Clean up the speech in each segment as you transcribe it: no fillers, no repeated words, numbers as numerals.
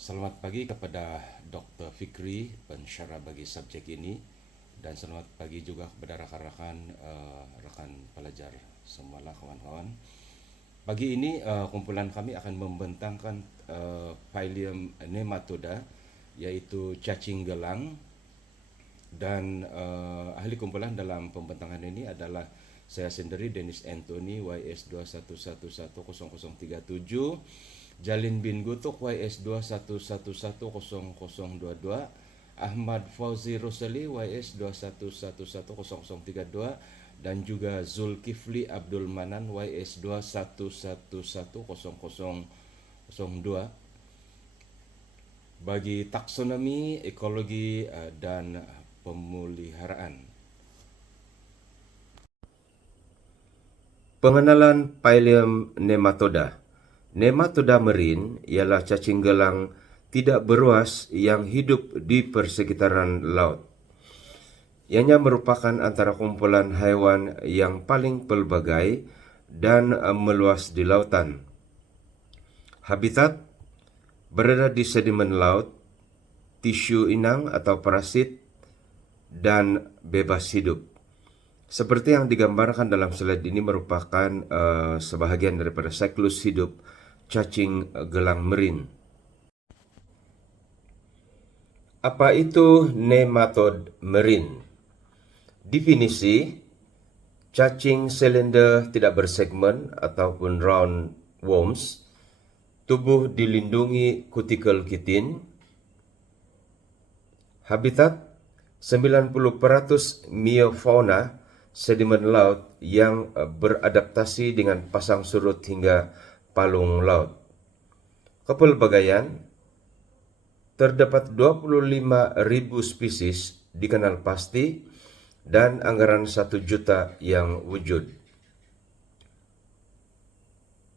Selamat pagi kepada Dr. Fikri, pensyarah bagi subjek ini, dan selamat pagi juga kepada rekan-rekan rekan pelajar semualah kawan-kawan. Pagi ini kumpulan kami akan membentangkan phylum Nematoda, yaitu cacing gelang, dan ahli kumpulan dalam pembentangan ini adalah saya sendiri, Dennis Anthony, YS 21110037, Jalin bin Gutuk, YS 21110022, Ahmad Fauzi Rosali, YS 21110032, dan juga Zulkifli Abdul Manan, YS 21110002, bagi taksonomi, ekologi, dan pemeliharaan. Pengenalan phylum Nematoda. Nematoda marine ialah cacing gelang tidak beruas yang hidup di persekitaran laut. Ianya merupakan antara kumpulan haiwan yang paling pelbagai dan meluas di lautan. Habitat berada di sedimen laut, tisu inang atau parasit, dan bebas hidup. Seperti yang digambarkan dalam slide ini merupakan sebahagian daripada siklus hidup cacing gelang marine. Apa itu nematode marine? Definisi: cacing silinder tidak bersegmen ataupun roundworms, tubuh dilindungi kutikel kitin. Habitat: 90% meiofauna sedimen laut yang beradaptasi dengan pasang surut hingga palung laut. Kepelbagaian: terdapat 25.000 spesies dikenal pasti dan anggaran 1 juta yang wujud.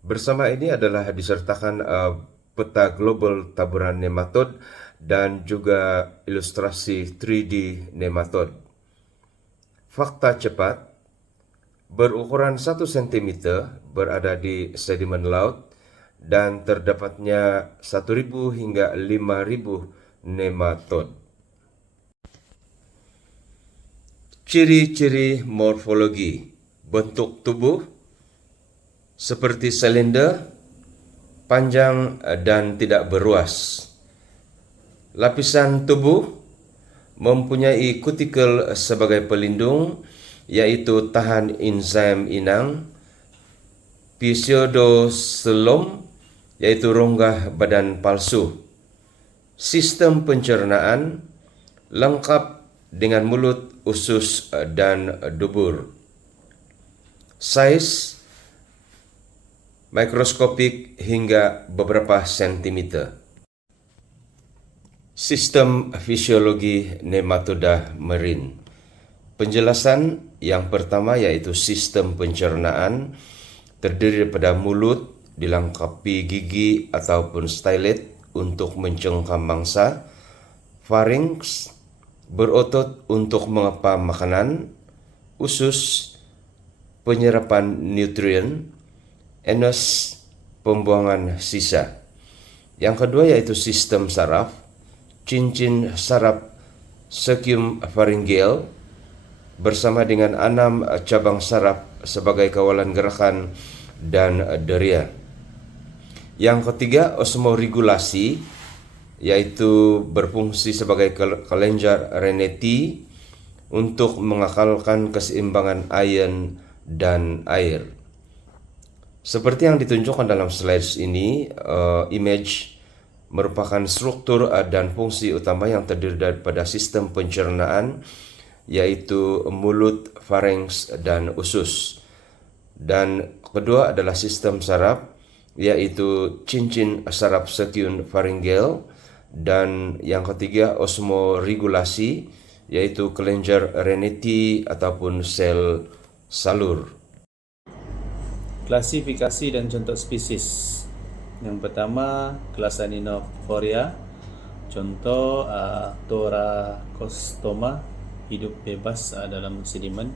Bersama ini adalah disertakan peta global taburan nematod dan juga ilustrasi 3D nematod. Fakta cepat: berukuran 1 cm berada di sedimen laut dan terdapatnya 1.000 hingga 5.000 nematod. Ciri-ciri morfologi: bentuk tubuh seperti silinder, panjang dan tidak beruas. Lapisan tubuh mempunyai kutikel sebagai pelindung, yaitu tahan enzim inang, pseudoxylem, yaitu rongga badan palsu. Sistem pencernaan lengkap dengan mulut, usus, dan dubur. Size mikroskopik hingga beberapa sentimeter. Sistem fisiologi nematoda marine. Penjelasan yang pertama yaitu sistem pencernaan terdiri daripada mulut dilengkapi gigi ataupun stylet untuk mencengkam mangsa, pharynx berotot untuk mengepam makanan, usus penyerapan nutrien, anus pembuangan sisa. Yang kedua yaitu sistem saraf, cincin saraf circumpharyngeal bersama dengan 6 cabang saraf sebagai kawalan gerakan dan deria. Yang ketiga osmoregulasi, yaitu berfungsi sebagai kelenjar Reneti untuk mengakalkan keseimbangan ion dan air. Seperti yang ditunjukkan dalam slides ini, image merupakan struktur dan fungsi utama yang terdiri daripada sistem pencernaan, yaitu mulut, pharynx, dan usus. Dan kedua adalah sistem saraf, yaitu cincin saraf circumpharyngeal, dan yang ketiga osmoregulasi, yaitu kelenjar Reneti ataupun sel salur. Klasifikasi dan contoh spesies. Yang pertama, kelas Aninophoria. Contoh Thoracostoma, hidup bebas dalam sedimen,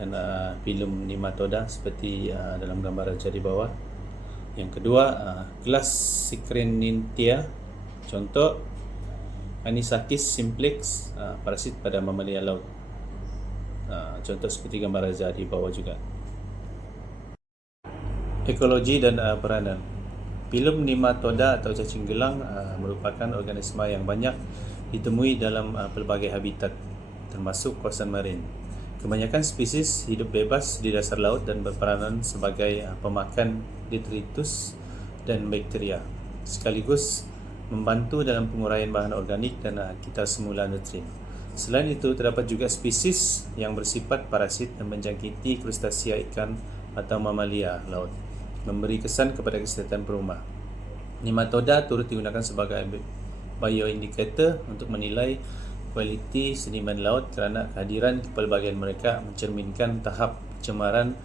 dan phylum Nematoda seperti dalam gambar di bawah. Yang kedua, kelas Cycrinentia, Contoh Anisakis simplex, parasit pada mamalia laut. Contoh seperti gambar Raza di bawah juga. Ekologi dan peranan. Filum nematoda atau cacing gelang merupakan organisma yang banyak ditemui dalam pelbagai habitat, termasuk kawasan marin. Kebanyakan spesies hidup bebas di dasar laut dan berperanan sebagai pemakan detritus dan bakteria, sekaligus membantu dalam penguraian bahan organik dan kitar semula nutrien. Selain itu, terdapat juga spesies yang bersifat parasit dan menjangkiti krustasia ikan atau mamalia laut, memberi kesan kepada kesihatan perumah. Nematoda turut digunakan sebagai bioindikator untuk menilai kualiti sedimen laut kerana kehadiran kepelbagaian mereka mencerminkan tahap pencemaran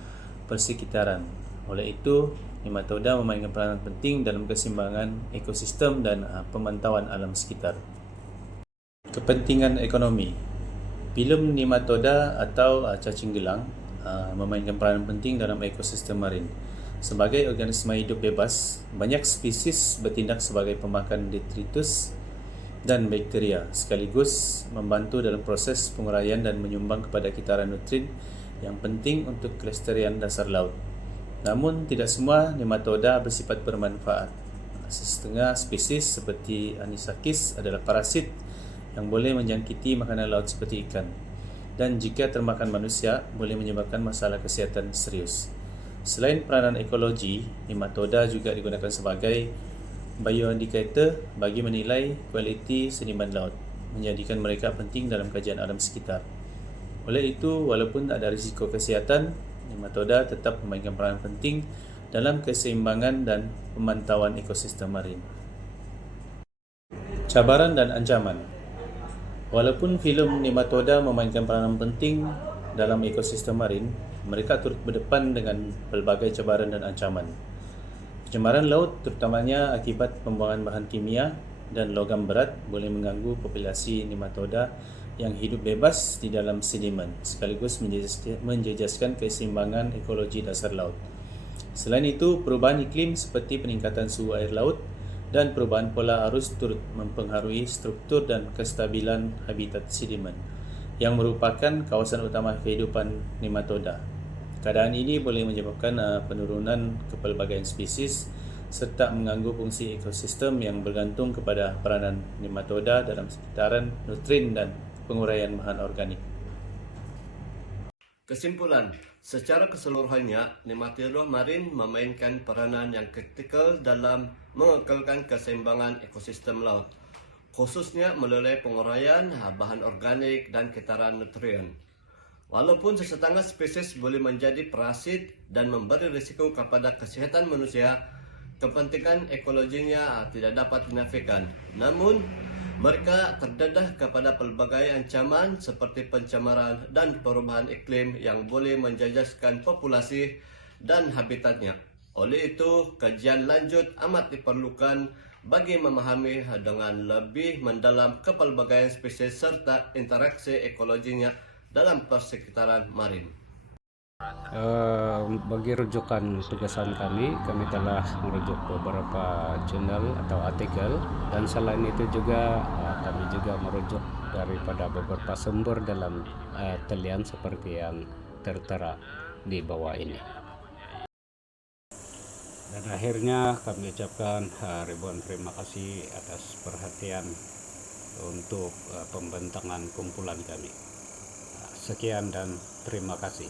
persekitaran. Oleh itu, nematoda memainkan peranan penting dalam keseimbangan ekosistem dan pemantauan alam sekitar. Kepentingan ekonomi. Filum nematoda atau cacing gelang memainkan peranan penting dalam ekosistem marin. Sebagai organisma hidup bebas, banyak spesies bertindak sebagai pemakan detritus dan bakteria, sekaligus membantu dalam proses penguraian dan menyumbang kepada kitaran nutrien yang penting untuk kelestarian dasar laut. Namun, tidak semua nematoda bersifat bermanfaat. Setengah spesies seperti Anisakis adalah parasit yang boleh menjangkiti makanan laut seperti ikan, dan jika termakan manusia, boleh menyebabkan masalah kesihatan serius. Selain peranan ekologi, nematoda juga digunakan sebagai bioindikator bagi menilai kualiti sedimen laut, menjadikan mereka penting dalam kajian alam sekitar. Oleh itu, walaupun ada risiko kesihatan, nematoda tetap memainkan peranan penting dalam keseimbangan dan pemantauan ekosistem marin. Cabaran dan ancaman. Walaupun filum nematoda memainkan peranan penting dalam ekosistem marin, mereka turut berdepan dengan pelbagai cabaran dan ancaman. Pencemaran laut, terutamanya akibat pembuangan bahan kimia dan logam berat, boleh mengganggu populasi nematoda yang hidup bebas di dalam sedimen, sekaligus menjejaskan keseimbangan ekologi dasar laut. Selain itu, perubahan iklim seperti peningkatan suhu air laut dan perubahan pola arus turut mempengaruhi struktur dan kestabilan habitat sedimen, yang merupakan kawasan utama kehidupan nematoda. Keadaan ini boleh menyebabkan penurunan kepelbagaian spesies serta mengganggu fungsi ekosistem yang bergantung kepada peranan nematoda dalam sekitaran nutrien dan penguraian bahan organik. Kesimpulan, secara keseluruhannya, nematoda marin memainkan peranan yang kritikal dalam mengekalkan keseimbangan ekosistem laut, khususnya melalui penguraian bahan organik dan kitaran nutrien. Walaupun sesetengah spesies boleh menjadi parasit dan memberi risiko kepada kesihatan manusia, kepentingan ekologinya tidak dapat dinafikan. Namun, mereka terdedah kepada pelbagai ancaman seperti pencemaran dan perubahan iklim yang boleh menjejaskan populasi dan habitatnya. Oleh itu, kajian lanjut amat diperlukan bagi memahami dengan lebih mendalam kepelbagaian spesies serta interaksi ekologinya dalam persekitaran marin. Bagi rujukan tugasan kami telah merujuk beberapa jurnal atau artikel, dan selain itu juga kami juga merujuk daripada beberapa sumber dalam talian seperti yang tertera di bawah ini. Dan akhirnya kami ucapkan ribuan terima kasih atas perhatian untuk pembentangan kumpulan kami. Sekian dan terima kasih.